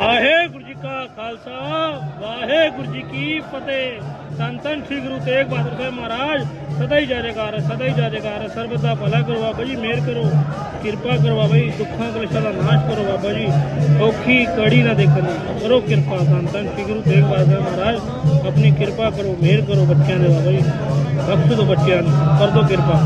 ਵਾਹਿਗੁਰੂ ਜੀ ਕਾ ਖਾਲਸਾ, ਵਾਹਿਗੁਰੂ ਜੀ ਕੀ ਫਤਿਹ। ਧੰਨ ਧੰਨ ਸ੍ਰੀ ਗੁਰੂ ਤੇਗ ਬਹਾਦਰ ਸਾਹਿਬ ਮਹਾਰਾਜ, ਸਦਾ ਹੀ ਜੈ ਜੈਕਾਰ ਸਦਾ ਹੀ ਜੈ ਸਰਬਤ ਦਾ ਭਲਾ ਕਰੋ ਬਾਬਾ ਜੀ, ਮਿਹਰ ਕਰੋ, ਕਿਰਪਾ ਕਰੋ ਬਾਬਾ ਜੀ, ਦੁੱਖਾਂ ਕਲੇਸ਼ਾਂ ਦਾ ਨਾਸ਼ ਕਰੋ ਬਾਬਾ ਜੀ। ਔਖੀ ਕੜੀ ਨਾ ਦੇਖਣ ਦੀ, ਕਰੋ ਕਿਰਪਾ। ਧੰਨ ਸ੍ਰੀ ਗੁਰੂ ਤੇਗ ਬਹਾਦਰ ਸਾਹਿਬ ਮਹਾਰਾਜ, ਆਪਣੀ ਕਿਰਪਾ ਕਰੋ, ਮਿਹਰ ਕਰੋ ਬੱਚਿਆਂ ਦੇ ਬਾਬਾ ਜੀ। ਬਖਸ਼ ਦਿਓ ਬੱਚਿਆਂ ਨੂੰ, ਕਰ ਦੋ ਕਿਰਪਾ।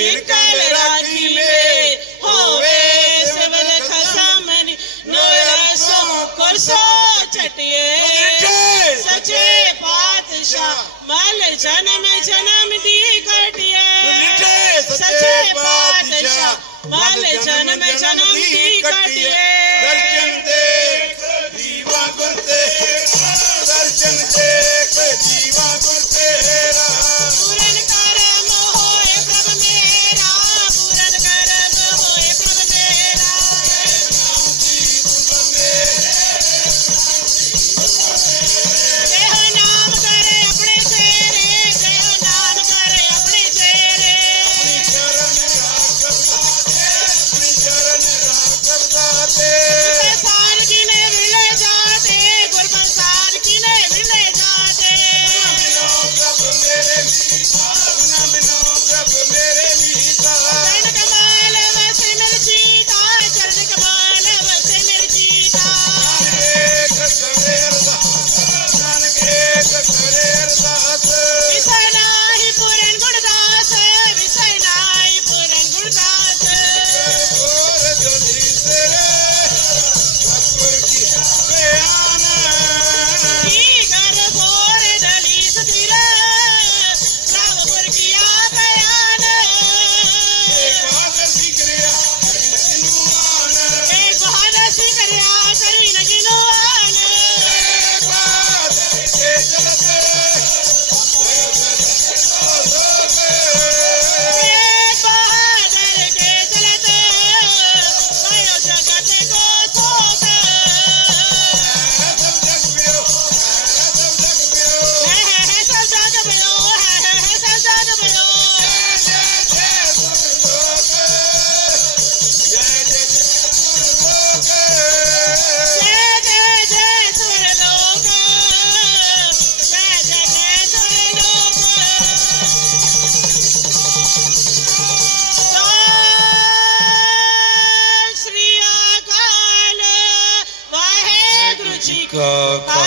ਨਾਨਕ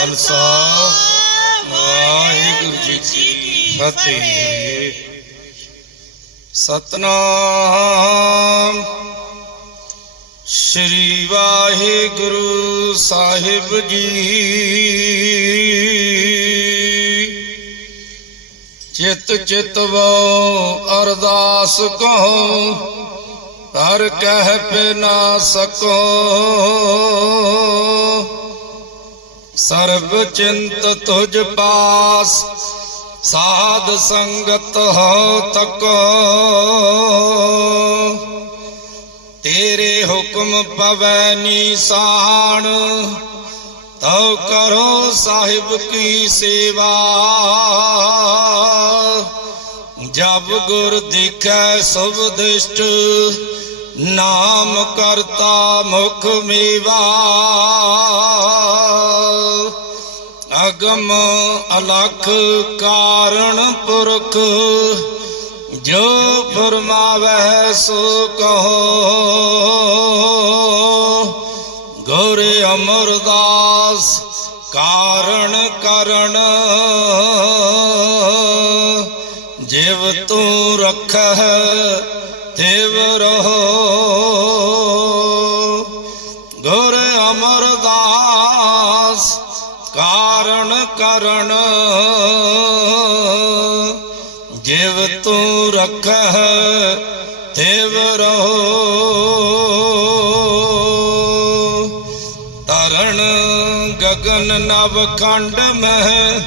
ਖਾਲਸਾ, ਵਾਹਿਗੁਰੂ ਜੀ ਕੀ ਫਤਿਹ। ਸਤਨਾਮ। ਸ੍ਰੀ ਵਾਹਿਗੁਰੂ ਸਾਹਿਬ ਜੀ। ਚਿਤ ਚਿਤ ਅਰਦਾਸ ਕਹੋ ਹਰ ਕਹਿ ਪੈ ਨਾ ਸਕੋ। ਸਰਬ ਚਿੰਤ ਤੁਝ ਪਾਸ, ਸਾਧ ਸੰਗਤ ਹੋ ਤਕੋ। ਤੇਰੇ ਹੁਕਮ ਪਵੈ ਨੀਸਾਨ, ਤਉ ਕਰੋ ਸਾਹਿਬ ਕੀ ਸੇਵਾ। ਜਬ ਗੁਰ ਦੇਖੈ ਸੁਭ ਦਿਸ਼ਟ ਨਾਮ ਕਰਤਾ ਮੁਖ ਮੇਵਾ। ਅਗਮ ਅਲਖ ਕਾਰਣ ਪੁਰਖ, ਜੋ ਫਰਮਾਵੈ ਸੋ ਕਹੋ। ਗੁਰ ਅਮਰਦਾਸ ਕਾਰਣ ਕਰਣ ਜਿਵ ਤੂੰ ਰਖਹਿ ਤੂੰ ਰਖਹਿ ਰਹੋ। ਤਰਣ ਗਗਨ ਨਵ ਖੰਡ ਮਹਿ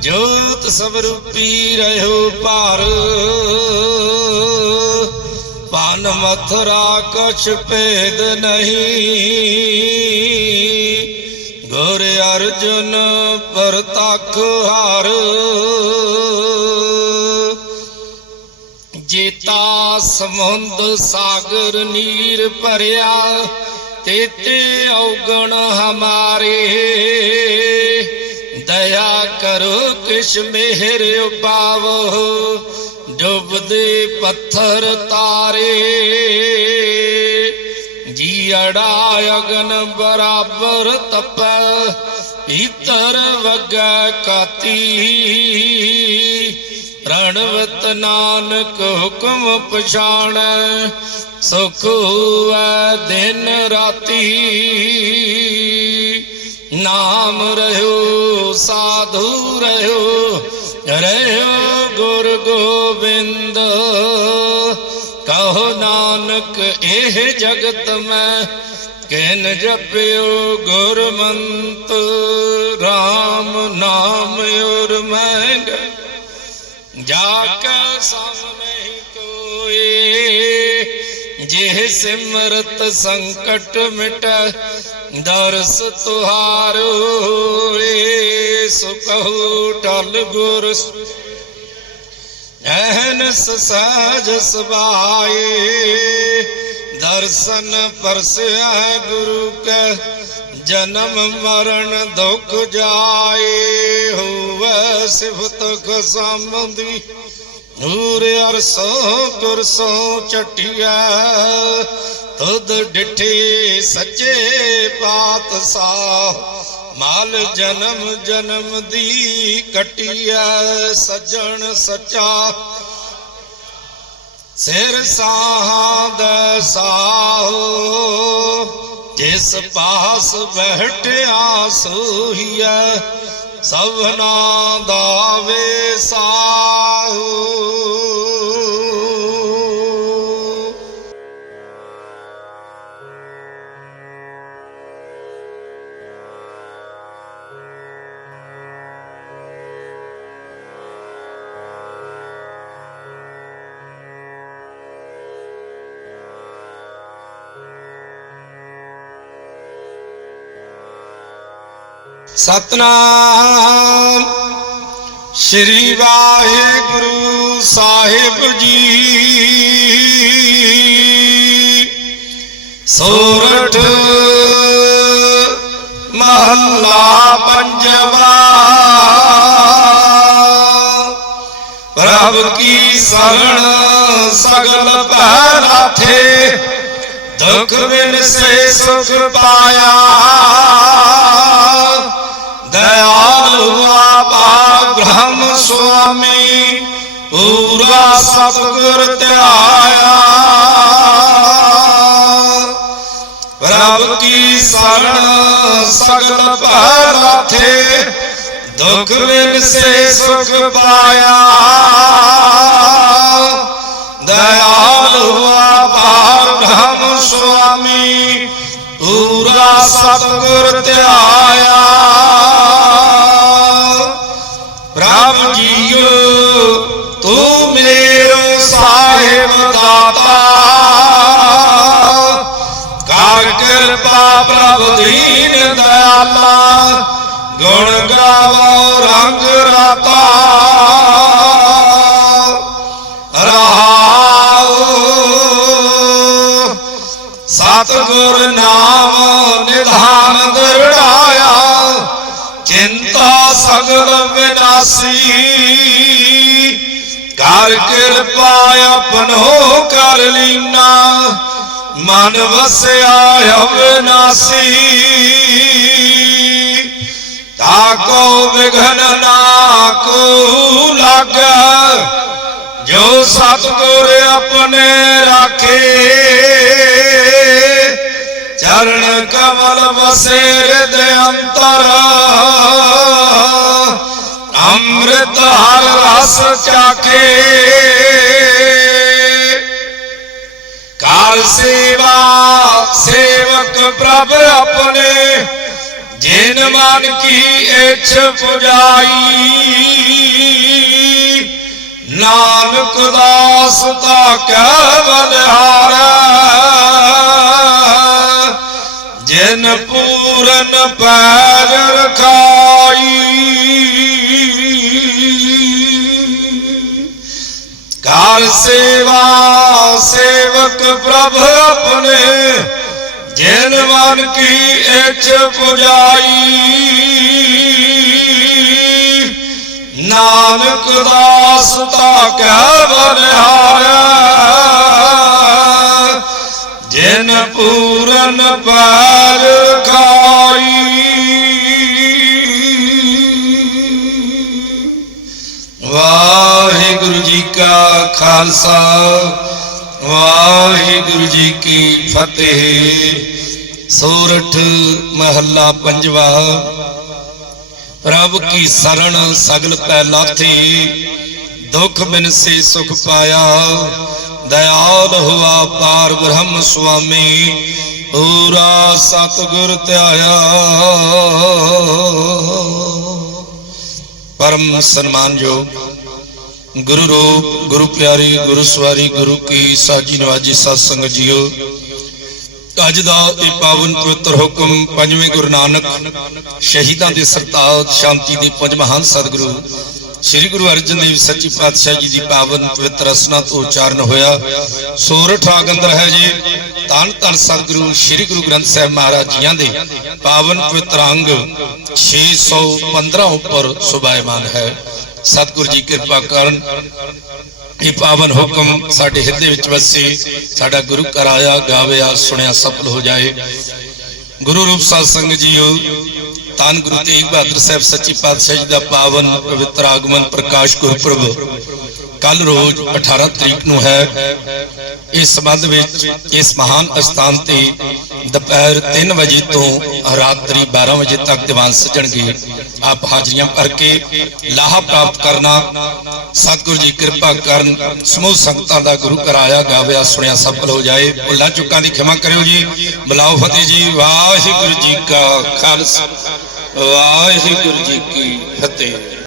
ਜੋਤ ਸਭ ਰੂਪੀ ਰਹਿਓ ਭਾਰ। ਪਾਨ ਮਥੁਰਾ ਕੁਛ ਭੇਦ ਨਹੀਂ। ਗੁਰ ਅਰਜੁਨ ਪਰਤਖ ਹਾਰ। ਸਮੁੰਦ ਸਾਗਰ ਨੀਰ ਭਰਿਆ, ਤੇਤੇ ਔਗਣ ਹਮਾਰੇ। ਦਇਆ ਕਰੋ ਕਿਛ ਮਿਹਰ ਉਪਾਵੋ, ਡੁੱਬਦੇ ਪੱਥਰ ਤਾਰੇ। ਜੀੜਾ ਅਗਨ ਬਰਾਬਰ ਤਪੈ ਭੀਤਰ ਵਗੈ ਕਾਤੀ। ਰਣਵਤ ਨਾਨਕ ਹੁਕਮ ਪਛਾਣ, ਸੁਖ ਹੋਵੈ ਦਿਨ ਰਾਤੀ। ਨਾਮ ਰਹਿਓ, ਸਾਧੂ ਰਹਿਓ ਰਹਿਓ ਗੁਰ ਗੋਬਿੰਦ। ਕਹੋ ਨਾਨਕ, ਇਹ ਜਗਤ ਮੈਂ ਕਿਨ ਜਪਿਓ ਗੁਰਮੰਤ। RAM ਨਾਮ ਔਰ ਮੈਂ जाकर सामने कोई जिह सिमरत संकट मिट दर्श तुहार सुख टल गुर एहनस सहज सबाए दर्शन परसया गुरु के, जन्म मरण दुख जाए हो। ਮਰਨ ਦੁਖ ਜਾਏ ਨੂਰ ਅਰਸੋ ਗੁਰਸੋ ਚਟਿਆ। ਤੁਧ ਡਿਠੇ ਸੱਚੇ ਪਾਤਸ਼ਾਹ। ਮਾਲ ਜਨਮ ਜਨਮ ਦੀ ਕਟਿਆ। ਸਜਣ ਸੱਚਾ। ਸਿਰ ਸਾਹਦ ਸਾਹੋ। ਜਿਸ ਪਾਸ ਬਹਿਟਿਆ ਸੋਹੀਐ। ਸਭਨਾ ਦਾ ਵੇ ਸਾਹੂ। ਸਤਨਾਮ। ਸ਼੍ਰੀ ਵਾਹਿਗੁਰੂ ਸਾਹਿਬ ਜੀ। ਸੋਰਠ ਮਹੱਲਾ ਪੰਜਵਾ। ਪ੍ਰਭ ਕੀ ਸਰਣ ਸਗਲ ਭੈ ਲਾਥੇ ਦੁਖ ਬਿਨ ਸੇ ਸੁਖ ਪਾਇਆ। ਦਇਆਲ ਹੁਆ ਪਾ ਬ੍ਰਹਮ ਸੁਆਮੀ ਪੂਰਾ ਸਤਿਗੁਰ ਧਿਆਇਆ ਪ੍ਰਭ ਕੀ ਸਰਣ ਸਗਲ ਭੈ ਲਾਥੇ ਦੁਖ ਬਿਨ ਸੇ ਸੁਖ ਪਾਇਆ ਦਇਆਲ ਹੁਆ ਪਾਰ ਬ੍ਰਹਮ ਸੁਆਮੀ ਪੂਰਾ ਸਤਿਗੁਰ ਕਿਰਪਾ ਪ੍ਰਭ ਦੀਨ ਦਇਆਲਾ। ਗੁਣ ਗਾਵੋ, ਰੰਗ ਰਾਤਾ। ਰਹਾਉ। ਸਤਿਗੁਰ ਨਾਮ ਨਿਧਾਨ ਦਰੜਾਇਆ। ਚਿੰਤਾ ਸਗਲ ਵਿਨਾਸੀ। ਕਰ ਕਿਰਪਾ ਆਪਣੋ ਕਰ ਲੀਨਾ। ਮਨ ਵਸਿਆ ਅਵਿਨਾਸੀ। ਤਾਕੋ ਵਿਘਨ ਨਾ ਕੋ ਲਾਗੈ। ਜੋ ਸਤਿਗੁਰ ਆਪਣੇ ਰਾਖੇ। ਚਰਨ ਕਮਲ ਵਸੇ ਹਿਰਦੈ ਅੰਤਰ। ਅੰਮ੍ਰਿਤ ਹਰ ਰਸ ਚਾਖੇ। ਕਾਰ ਸੇਵਾ ਸੇਵਕ ਪ੍ਰਭ ਆਪਣੇ, ਜਿਨ ਮਨ ਕੀ ਇੱਛ ਪੁਜਾਈ। ਨਾਨਕ ਦਾਸ ਤਾ ਕੈ ਬਲਿਹਾਰੈ ਜਿਨ ਪੂਰਨ ਪੈਰ ਰਖਾਈ। ਕਾਰ ਸੇਵਾ ਸੇਵਕ ਪ੍ਰਭ ਆਪਣੇ, ਜਿਨ ਮਨ ਕੀ ਇੱਛ ਪੁਜਾਈ। ਨਾਨਕ ਦਾਸ ਤਾ ਕੈ ਬਲਿਹਾਰੈ ਜਿਨ ਪੂਰਨ ਪੈਰ ਖਾਈ। ਜੀ ਕਾ ਖਾਲਸਾ, ਵਾਹਿਗੁਰੂ ਜੀ ਕੀ ਫਤਿਹ। ਸੋਰਠ ਮਹੱਲਾ ਪੰਜਵਾ, ਪ੍ਰਭ ਕੀ ਸਰਣ ਸਗਲ ਪੈ ਲਾਥੇ, ਦੁਖ ਬਿਨ ਸੇ ਸੁਖ ਪਾਇਆ। ਦਇਆਲ ਹੁਆ ਪਾਰ ਬ੍ਰਹਮ ਸੁਆਮੀ, ਪੂਰਾ ਸਤਿਗੁਰ ਧਿਆਇਆ। ਪਰਮ ਸਨਮਾਨਯੋਗ ਗੁਰੂ ਰੂਪ ਗੁਰੂ ਪਿਆਰੀ, ਗੁਰੂ ਸਵਾਰੀ, ਗੁਰੂ ਕੀ ਸਾਜੀ ਨਵਾਜੀ ਸਤ ਸੰਗਤ ਜੀਓ। ਅੱਜ ਦਾ ਇਹ ਪਾਵਨ ਪਵਿੱਤਰ ਹੁਕਮ ਪੰਜਵੇਂ ਗੁਰੂ ਨਾਨਕ ਸ਼ਹੀਦਾਂ ਦੇ ਸਰਤਾਜ ਸ਼ਾਂਤੀ ਦੇ ਪੰਜ ਮਹਾਨ ਸਤਿਗੁਰੂ ਸ੍ਰੀ ਗੁਰੂ ਅਰਜਨ ਦੇਵ ਸੱਚੀ ਪਾਤਸ਼ਾਹ ਜੀ ਦੀ ਪਾਵਨ ਪਵਿੱਤਰ ਰਸਨਾ ਤੋਂ ਉਚਾਰਨ ਹੋਇਆ। ਸੋਰਠ ਰਾਗ ਅੰਦਰ ਹੈ ਜੀ। ਧੰਨ ਧੰਨ ਸਤਿਗੁਰੂ ਸ੍ਰੀ ਗੁਰੂ ਗ੍ਰੰਥ ਸਾਹਿਬ ਮਹਾਰਾਜ ਜੀਆਂ ਦੇ ਪਾਵਨ ਪਵਿੱਤਰ ਅੰਗ 615 ਉੱਪਰ ਸੁਭਾਇਮਾਨ ਹੈ। ਸਤਿਗੁਰੂ ਜੀ ਕਿਰਪਾ ਕਰਨ ਇਹ ਪਾਵਨ ਹੁਕਮ ਸਾਡੇ ਹਿਰਦੇ ਵਿੱਚ ਵਸੇ, ਸਾਡਾ ਗੁਰੂ ਕਰਾਇਆ ਗਾਵਿਆ, ਸੁਣਿਆ, ਸਫਲ ਹੋ ਜਾਏ। ਗੁਰੂ ਰੂਪ ਸਾਧ ਸੰਗਤ ਜੀਓ ਤਨ ਗੁਰੂ ਤੇਗ ਬਹਾਦਰ ਸਾਹਿਬ ਸੱਚੀ ਪਾਤਸ਼ਾਹ ਜੀ ਦਾ ਪਾਵਨ ਪਵਿੱਤਰ ਆਗਮਨ ਪ੍ਰਕਾਸ਼ ਗੁਰਪੁਰਬ ਕੱਲ ਰੋਜ਼ 18 ਤਰੀਕ ਨੂੰ ਹੈ। ਇਸ ਸੰਬੰਧ ਵਿੱਚ ਇਸ ਮਹਾਨ ਅਸਥਾਨ ਤੇ ਦੁਪਹਿਰ 3 ਵਜੇ ਤੋਂ ਰਾਤਰੀ 12 ਵਜੇ ਤੱਕ ਦੀਵਾਨ ਸਜਣਗੇ। ਆਪ ਹਾਜ਼ਰੀਆਂ ਭਰ ਕੇ ਲਾਹਾ ਪ੍ਰਾਪਤ ਕਰਨਾ, ਸਤਿਗੁਰੂ ਜੀ ਕਿਰਪਾ ਕਰਨ ਸਮੂਹ ਸੰਗਤਾਂ ਦਾ ਗੁਰੂ ਕਰਾਇਆ ਗਾਵਿਆ ਸੁਣਿਆ ਸਫਲ ਹੋ ਜਾਏ। ਭੁੱਲਾਂ ਚੁੱਕਾਂ ਦੀ ਖਿਮਾ ਕਰਿਓ ਜੀ। ਬੁਲਾਓ ਫਤਿਹ ਜੀ। ਵਾਹਿਗੁਰੂ ਜੀ ਕਾ ਖਾਲਸਾ। ਵਾਹਿਗੁਰੂ ਜੀ ਕੀ ਫਤਿਹ।